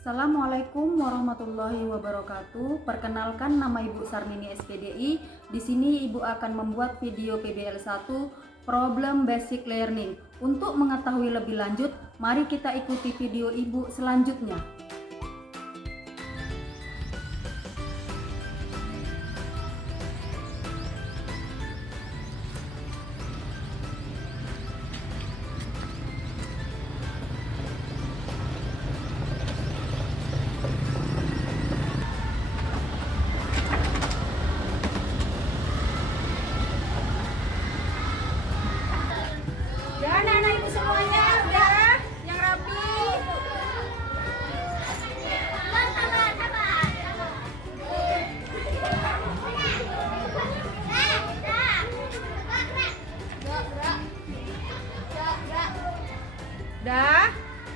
Assalamualaikum warahmatullahi wabarakatuh. Perkenalkan, nama Ibu Sarmini SPDI. Di sini Ibu akan membuat video PBL 1 Problem Basic Learning. Untuk mengetahui lebih lanjut, mari kita ikuti video Ibu selanjutnya. Anak-anak ibu semuanya udah yang rapi.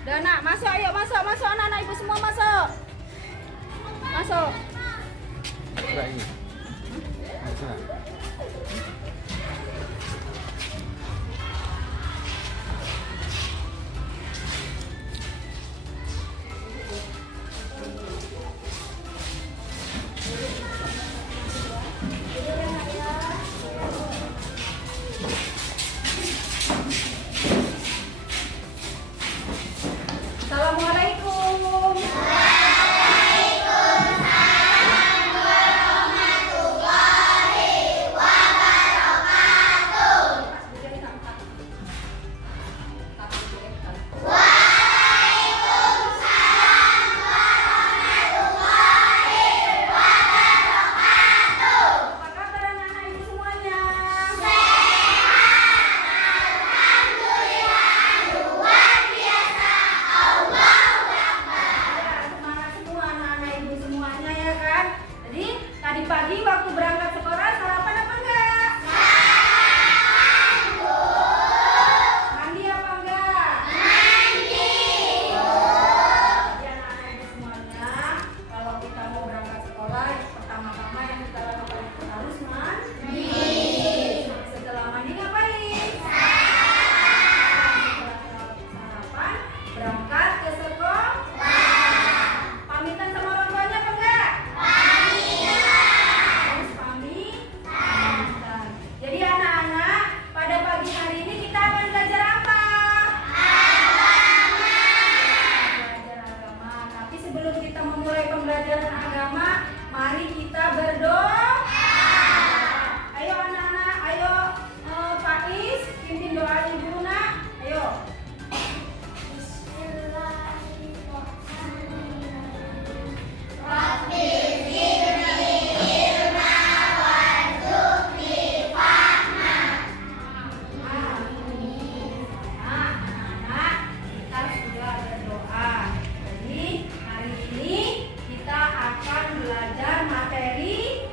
Dah nak, masuk, ayo masuk anak-anak ibu semua masuk. Masuk. Assalamualaikum. Apa kabar anak-anak ibu semuanya? Semangat semua anak-anak ibu semuanya ya kan. Jadi tadi pagi waktu berangkat sekolah sarapan apa enggak? Mandi apa enggak? Jadi anak-anak ibu semuanya, kalau kita mau berangkat sekolah, pertama-tama yang kita lakukan itu harus mandi. Setelah mandi ngapain? Sarapan, berangkat ke sekolah. Pamitan sama orang tuanya apa enggak? Harus pamitan. Jadi anak-anak, pada pagi hari ini kita akan belajar apa? Belajar agama. Tapi sebelum kita memulai pembelajaran agama, mari kita berdoa. Ayo anak-anak, ayo Pak Is, pimpin doa ibu nak. Ayo. Anak-anak, kita sudah berdoa. Jadi hari ini kita akan belajar materi.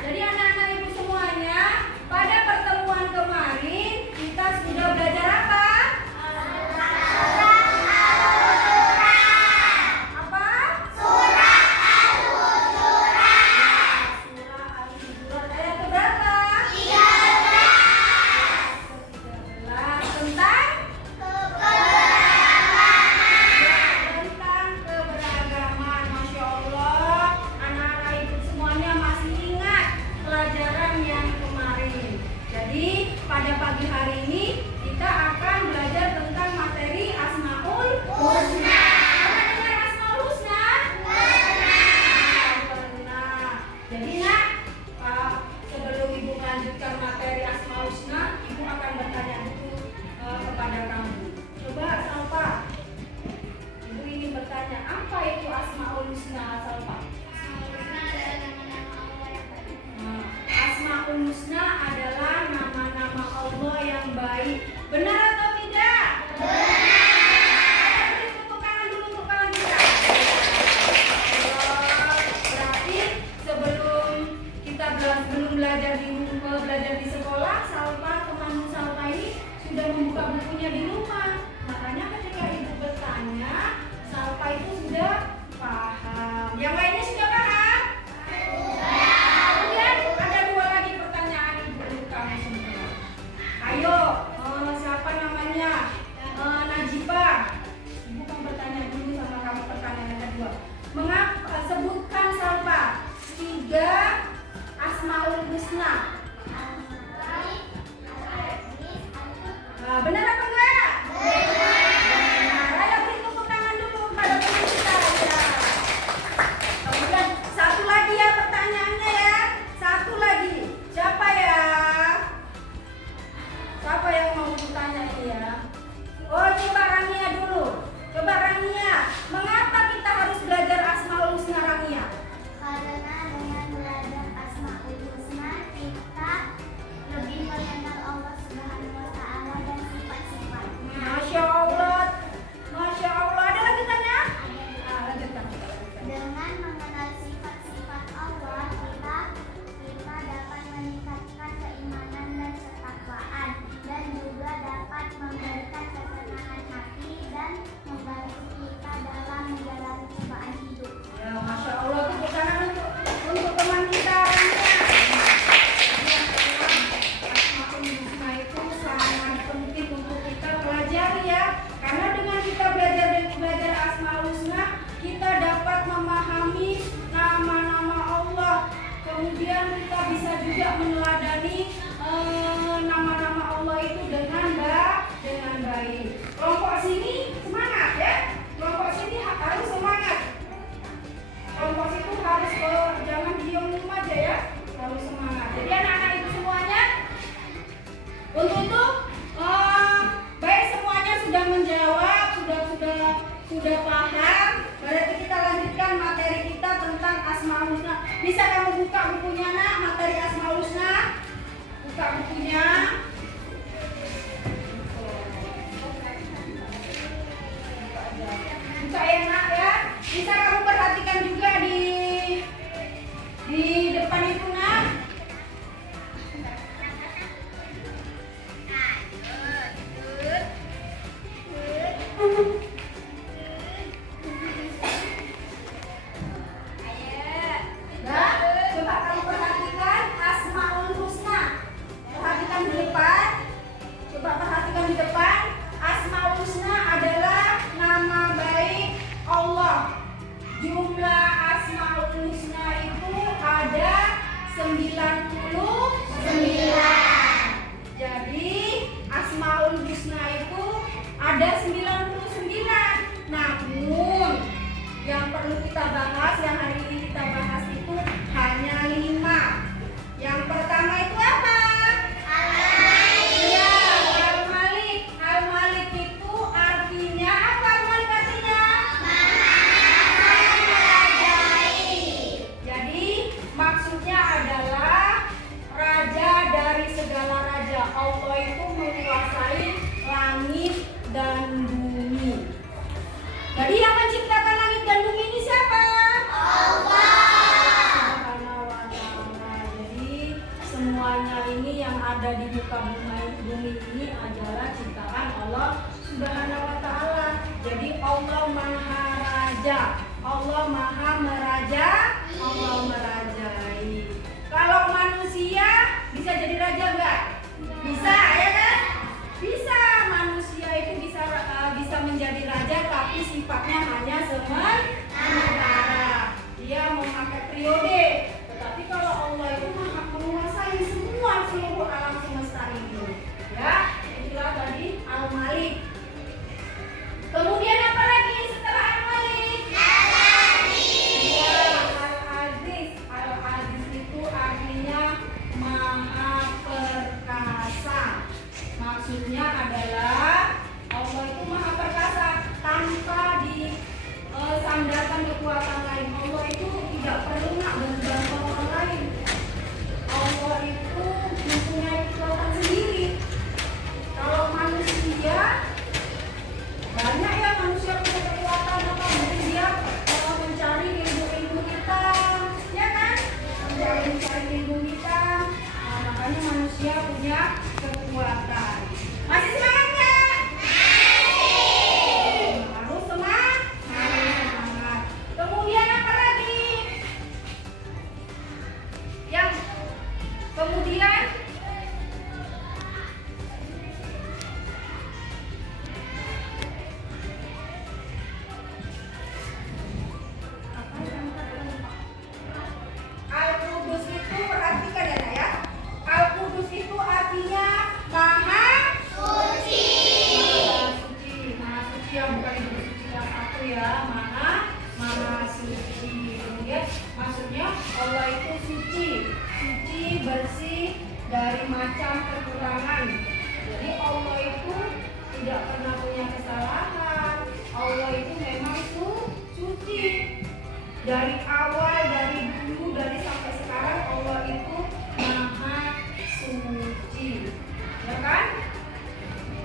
Jadi anak-anak ibu semuanya, pada pertemuan kemarin kita sudah belajar apa? Apa? Surah Al-Hujurat ayat keberapa? 13. Tentang keberagaman. Masya Allah, anak-anak ibu semuanya masih ingat pelajaran yang kemarin. Jadi pada pagi hari ini kita akan belajar tentang materi Asmaul Husna. Pernah dengar Asmaul Husna? Pernah. Jadi nak, sebelum ibu melanjutkan materi Asmaul Husna, ibu akan bertanya dulu kepada kamu. Coba Salpa, ibu ingin bertanya, apa itu Asmaul Husna, Salpa? Asmaul Husna adalah nama-nama Allah yang baik. Benar atau tidak? Benar. Beri tepuk tangan dulu untuk kawan kita. Berarti sebelum kita belajar di sekolah, Salpa, temanmu Salpa ini sudah membuka bukunya di rumah. Makanya ketika ibu bertanya, Salpa itu sudah paham. Yang lainnya sudah paham? Kemudian ada dua lagi pertanyaan ibu untuk kamu semua. Ayo, siapa namanya? Najibah. tanya ini ya. Oh, coba Rania dulu. Coba Rania, mengapa kita harus belajar Asmaul Husna, Rania? Karena dengan belajar Asmaul Husna kita lebih mengenal Allah Subhanahu wa taala dan sifat-sifatnya. Masya Allah. Masya Allah. Ada lagi tanya? Lanjutkan. Dengan mengenal sifat-sifat Allah kita dapat meningkatkan keimanan dan ketakwaan dan juga dapat memberikan ketenangan hati dan membantu kita dalam menjalani cobaan hidup. Ya, Masya Allah, tepuk tangan untuk teman kita Rania. Asmaul Husna itu sangat penting untuk kita pelajari ya. Karena dengan kita belajar Asmaul Husna, kita dapat memahami nama-nama Allah. Kemudian kita bisa juga meneladani nama-nama Allah itu dengan baik. Kelompok sini semangat ya. Kelompok sini harus semangat. Kelompok itu harus jangan diem aja ya, harus semangat. Jadi anak-anak itu semuanya, untuk itu baik semuanya sudah menjawab, sudah paham. Berarti kita lanjutkan materi kita tentang Asmaul Husna. Bisa kamu buka bukunya nak, materi Asmaul Husna? Buka bukunya. Buka ya nak ya. Bisa kamu perhatikan juga di depan itu nak. Coba kamu perhatikan Asmaul Husna. Perhatikan di depan. Coba perhatikan di depan. Asmaul Husna adalah nama baik Allah. Jumlah Asmaul Husna itu ada 99. Jadi Asmaul Husna itu ada 99. Namun yang perlu kita bahas, yang hari ini kita bahas itu hanya 5. Yang pertama itu apa? Iya, Al-Malik. Al-Malik itu artinya apa? Al-Malik artinya? Jadi maksudnya adalah raja dari segala raja. Allah itu menguasai langit dan bumi. Jadi yang menciptakan langit dan bumi ini siapa? Allah Subhanahu wa ta'ala. Jadi semuanya ini yang ada di muka bumi ini adalah ciptaan Allah Subhanahu wa ta'ala. Jadi Allah Maha Raja, Allah Maha Meraja, Allah merajai. Kalau manusia bisa jadi raja enggak? Bisa ya kan? Bisa. Manusia itu bisa menjadi raja, tapi sifatnya hanya sementara. Dia memakai periode. Tetapi kalau Allah itu menguasai semua seluruh alam semesta ini. Ya, itulah tadi Al-Malik. Kemudian apa lagi setelah Al-Malik? Al-Aziz. Al-Aziz itu artinya Maha Perkasa. Maksudnya adalah Allah itu Maha Perkasa, tanpa disandarkan kekuatan lain. Allah itu tidak perlu nak bantuan orang lain. Allah itu mempunyai kekuatan sendiri. Kalau manusia, banyak ya manusia punya kekuatan apa? Mungkin dia mencari ilmu kita, ya kan? Mencari ilmu kita. Nah, makanya manusia punya kekuatan. Masih semangat nggak? Harus semangat. Kemudian apa lagi? Yang kemudian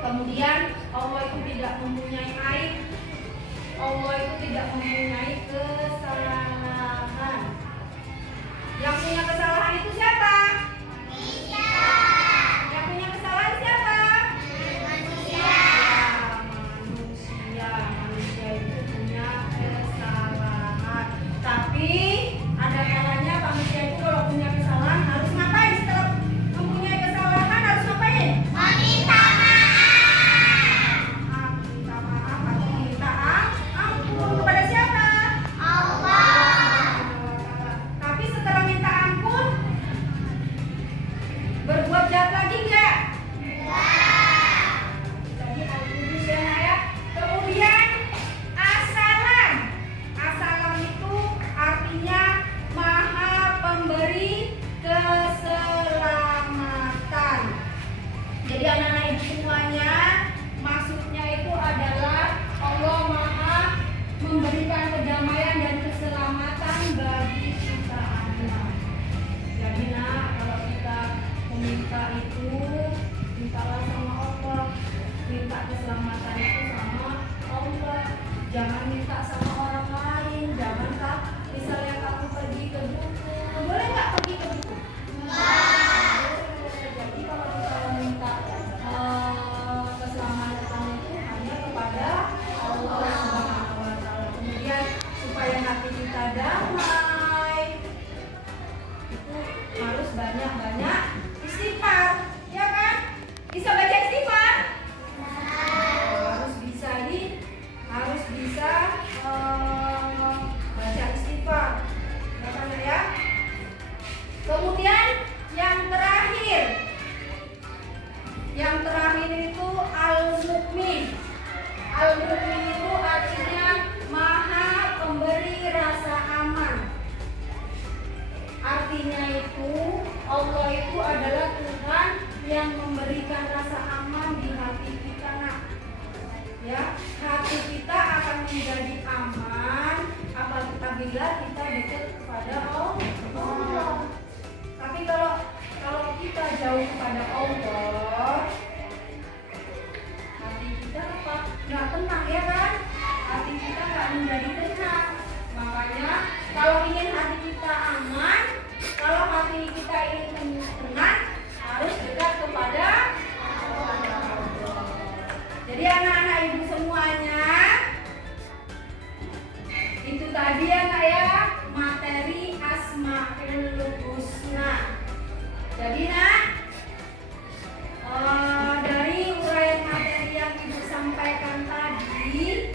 Kemudian Allah itu tidak mempunyai aib. Allah itu tidak mempunyai kesalahan. Yang punya kesalahan itu siapa? Yang punya kesalahan siapa? Manusia. Manusia itu punya kesalahan. Tapi ada kalanya manusia itu kalau punya kesalahan harus ngapain? Setelah mempunyai kesalahan harus ngapain? Meminta maaf. Minta maaf atau meminta ampun kepada siapa? Allah. Tapi setelah minta ampun berbuat jahat lagi enggak? Jadi al-Qudus ya Nak ya. Kemudian as-salam. As-salam itu artinya Maha Pemberi keselamatan. Jadi anak-anak ibu semuanya, maksudnya itu adalah Allah Maha memberikan kedamaian dan keselamatan bagi kita anak. Jadi Nak, kalau kita meminta itu, mintalah sama Allah. Minta keselamatan itu sama Allah. Jangan minta sama orang lain. Jangan Kak, misalnya kamu pergi ke dukun, boleh nggak pergi ke dukun? Jadi kalau kita minta keselamatan itu hanya kepada Allah Subhanahu wa Ta'ala. Kemudian supaya hati kita damai, itu harus banyak-banyak istighfar, ya kan? Bisa baca istighfar? Harus bisa baca istighfar, ya kan ya? Kemudian yang terakhir itu al-mukmin. Al-mukmin itu artinya Maha Pemberi rasa aman. Artinya itu Allah itu adalah Tuhan yang memberikan rasa aman di hati kita Nak. Ya, hati kita akan menjadi aman apabila kita dekat kepada Allah. Tapi kalau kita jauh kepada Allah, hati kita apa? Nggak tenang ya kan? Hati kita nggak menjadi tenang. Makanya kalau ingin hati kita aman, kalau hati kita ingin tenang, harus dekat kepada Allah. Jadi anak-anak ibu semuanya, itu tadi ya Kak ya, materi Asmaul Husna. Jadi Nak, dari uraian materi yang ibu sampaikan tadi,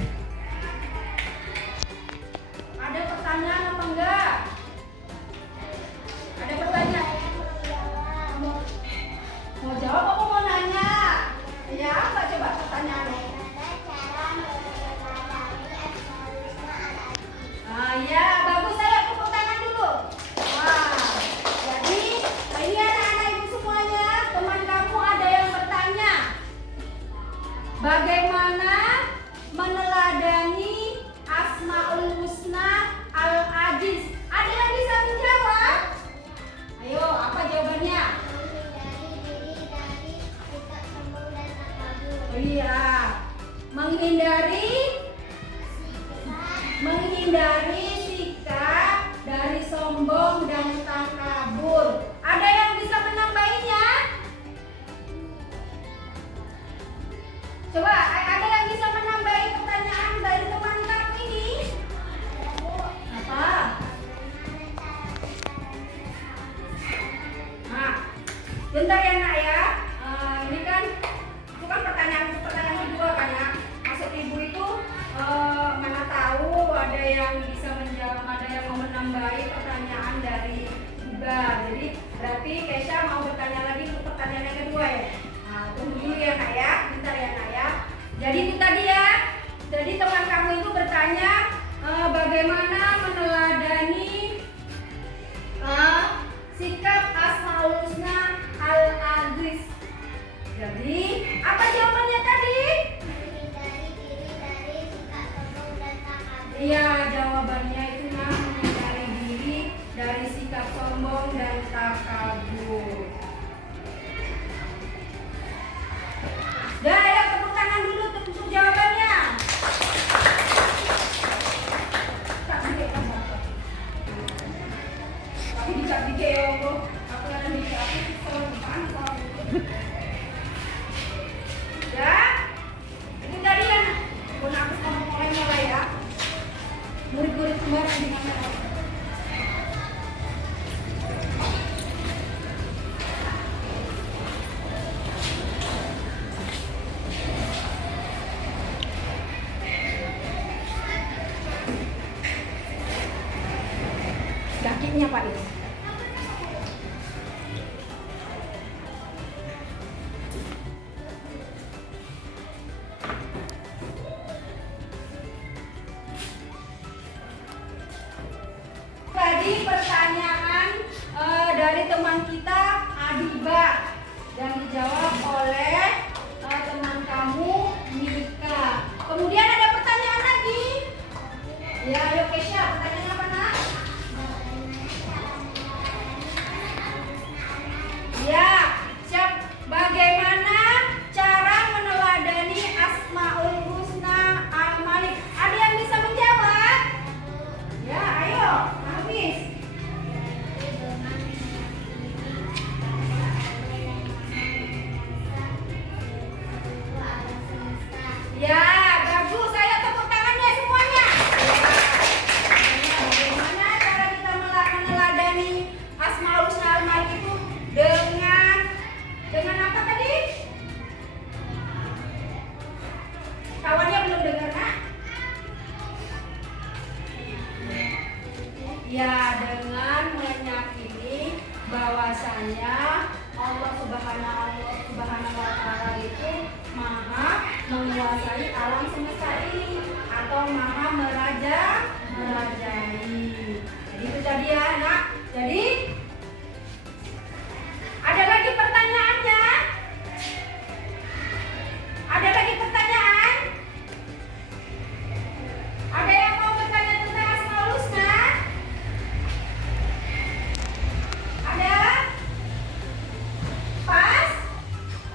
ada pertanyaan apa enggak? Ada pertanyaan? Mau jawab apa mau nanya? Ya, apa coba pertanyaannya? Ya, bagus, saya tepuk tangan dulu. Wah, jadi ini anak-anak ibu semuanya, teman kamu ada yang bertanya, bagaimana meneladani Asmaul Husna Al-Aziz? Ada yang bisa menjawab? Ayo, apa jawabannya? Iya, menghindari sikap dari sombong dan takabur. Ada yang bisa menambahinya? Coba, ada yang bisa menambahi pertanyaan dari teman kamu ini? Apa? Nah, bentar ya Nak ya. Ini kan itu kan pertanyaan kedua kan ya. Maksud ibu itu mana tahu ada yang bisa menjawab, ada yang mau menambahi pertanyaan dari Iba. Jadi berarti Kesha mau bertanya lagi untuk pertanyaan yang kedua ya. Nah, tunggu dulu ya Nak ya, bentar ya Nak ya. Jadi itu tadi ya. Jadi teman kamu itu bertanya bagaimana meneladani sikap Asmaul Husna Al-Aziz. Ini apa ini? Tadi pertanyaan dari teman kita Adiba yang dijawab oleh teman kamu Mika. Kemudian ada pertanyaan lagi. Ya, ayo Kesha, pertanyaan apa nak? Ya, siap. Bagaimana cara meneladani Asmaul Husna Al-Malik? Ada yang bisa menjawab? Ya, ayo, habis. Ya, bagus. Saya tepuk tangannya semuanya. Ya, bagaimana cara kita meneladani Asmaul Husna Al-Malik itu dengan apa tadi? Kawannya belum dengar nak? Ya, dengan meyakini bahwasanya Allah Subhanahu wa Ta'ala itu Maha menguasai alam semesta ini atau Maha merajai. Jadi itu tadi ya, nak. Jadi ada lagi pertanyaannya? Ada lagi pertanyaan? Ada yang mau bertanya tentang Asmaul Husna? Ada? Pas?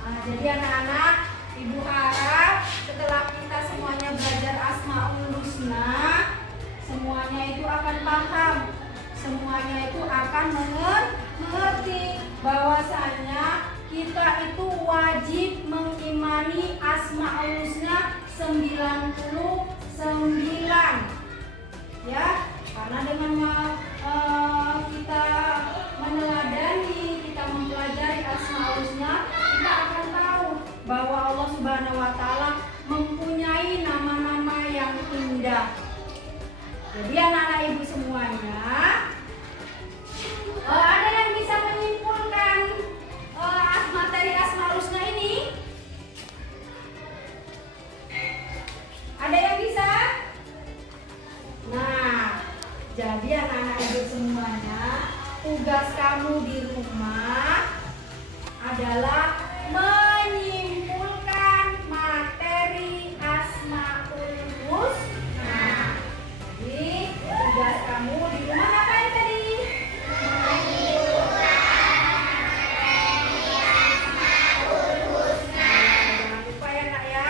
Nah, jadi anak-anak, Ibu harap setelah kita semuanya belajar Asmaul Husna, semuanya itu akan paham, semuanya itu akan mengerti bahwasanya kita itu wajib mengimani Asmaul Husna 99, ya, karena dengan kita meneladani, kita mempelajari Asmaul Husna, kita akan tahu bahwa Allah Subhanahu wa Ta'ala mempunyai nama-nama yang indah. Jadi anak-anak ibu semuanya, ada yang bisa menyimpulkan materi Asmaul Husna ini? Ada yang bisa? Nah, jadi anak-anak ibu semuanya, tugas kamu di rumah adalah menyimpulkan materi Asmaul Husna. Jadi tugas kamu di rumah ngapain tadi? Jangan lupa ya nak ya.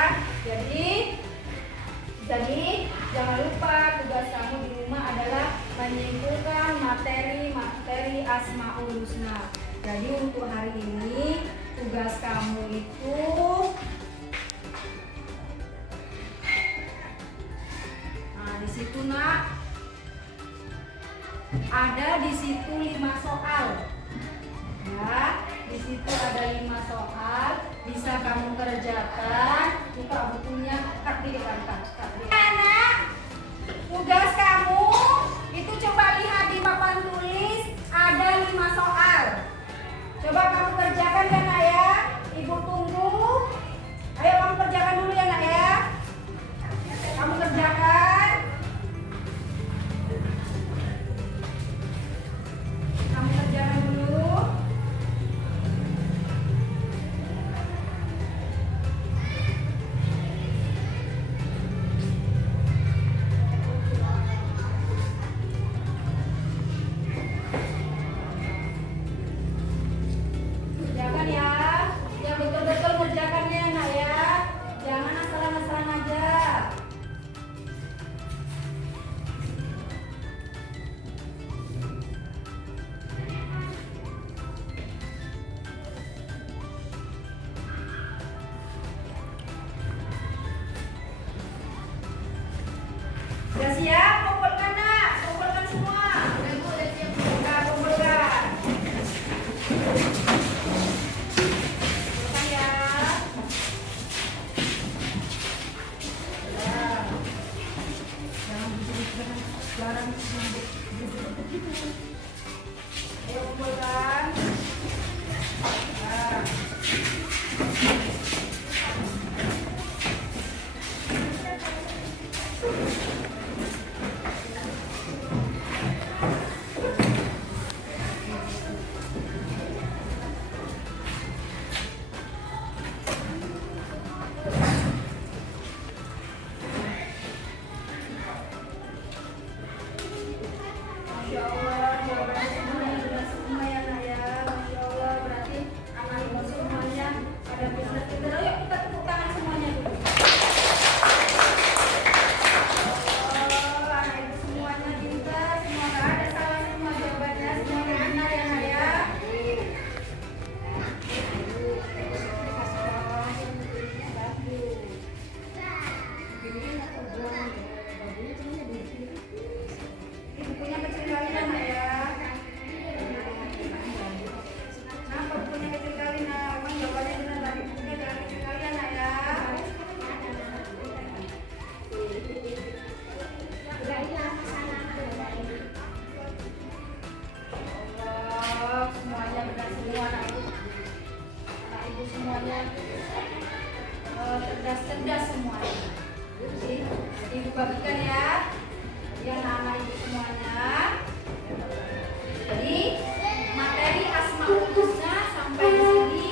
Jadi jangan lupa tugas kamu di rumah adalah menyimpulkan materi Asmaul Husna. Jadi untuk hari ini tugas kamu itu di situ nak, ada di situ 5 soal. Ya, di situ ada 5 soal, bisa kamu kerjakan. Buka bukunya, cut di depan. Anak, tugas kamu itu coba lihat di papan tulis, ada 5 soal. Coba kamu kerjakan ya nak ya. Ibu tunggu. Ayo kamu kerjakan dulu ya nak ya. Kamu kerjakan. Kamu kerjakan dulu. alias cerdas semuanya. Jadi dibagikan ya, anak-anak ibu semuanya. Jadi materi Asmaul Husna sampai di sini.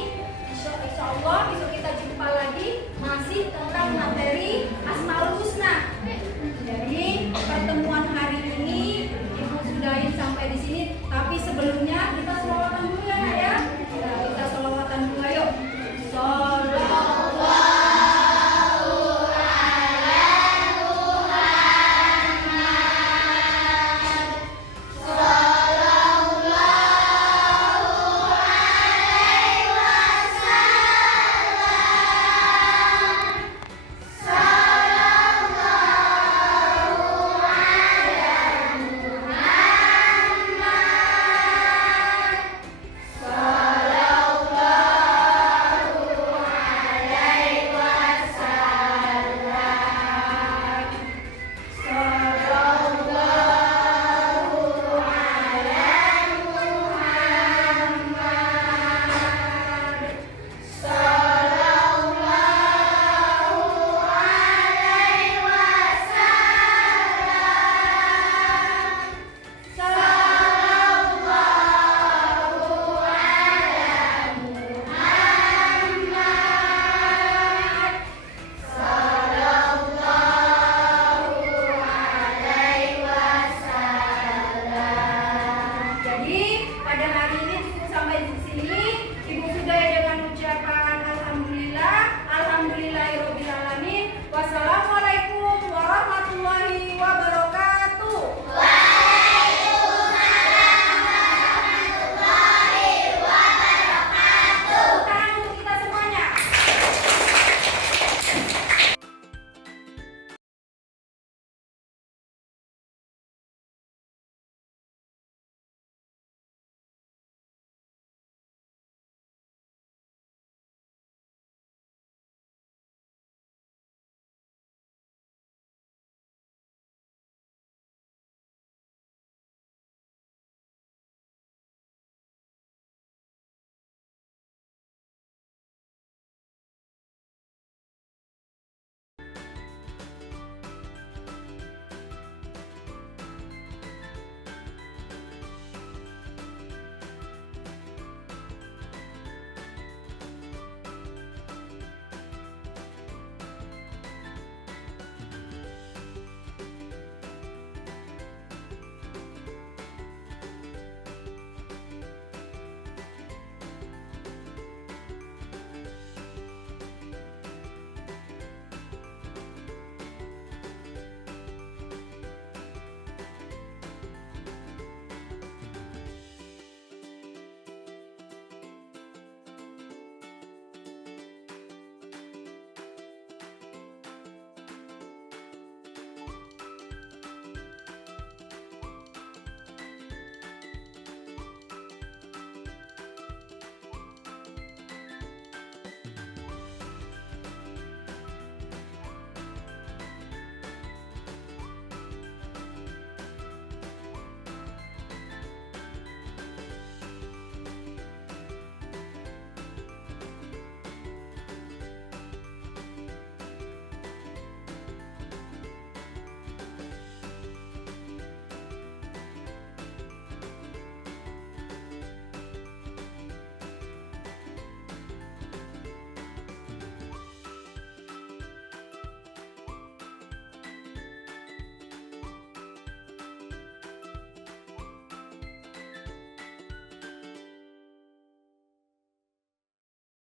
Insya Allah besok kita jumpa lagi masih tentang materi